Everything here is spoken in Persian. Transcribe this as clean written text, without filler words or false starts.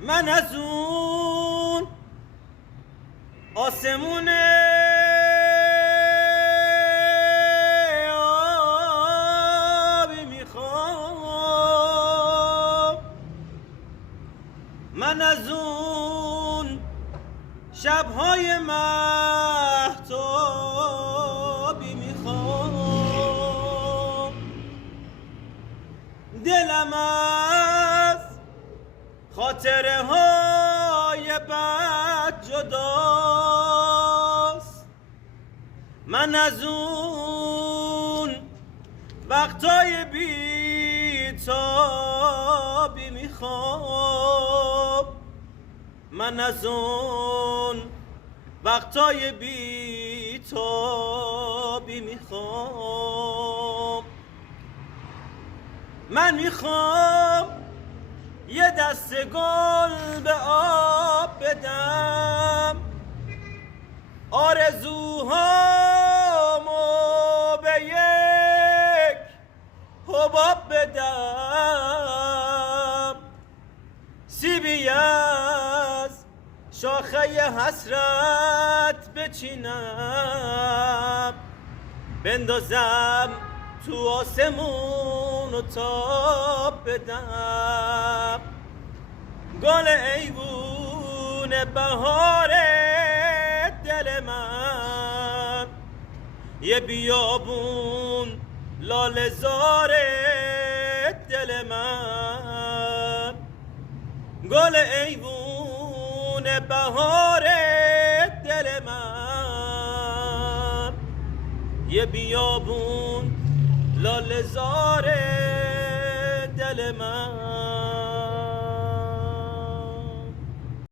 من از اون آسمون آبی میخوام، من از اون شبهای مهتابی میخوام. دلم از خاطره های بد جداست، من از اون وقتای بی‌تابی میخوام، من از اون وقتای بی‌تابی میخوام. من میخوام یه دسته گل به آب بدم، آرزوهامو به یک حباب بدم، سیبی از شاخه حسرت بچینم، بندازم تو آسمون و تاب بدم. گل ایوون بهار دل من، یه بیابون لاله زار دل من. گل ایوون بهار دل من، یه بیابون لاله زار دل من.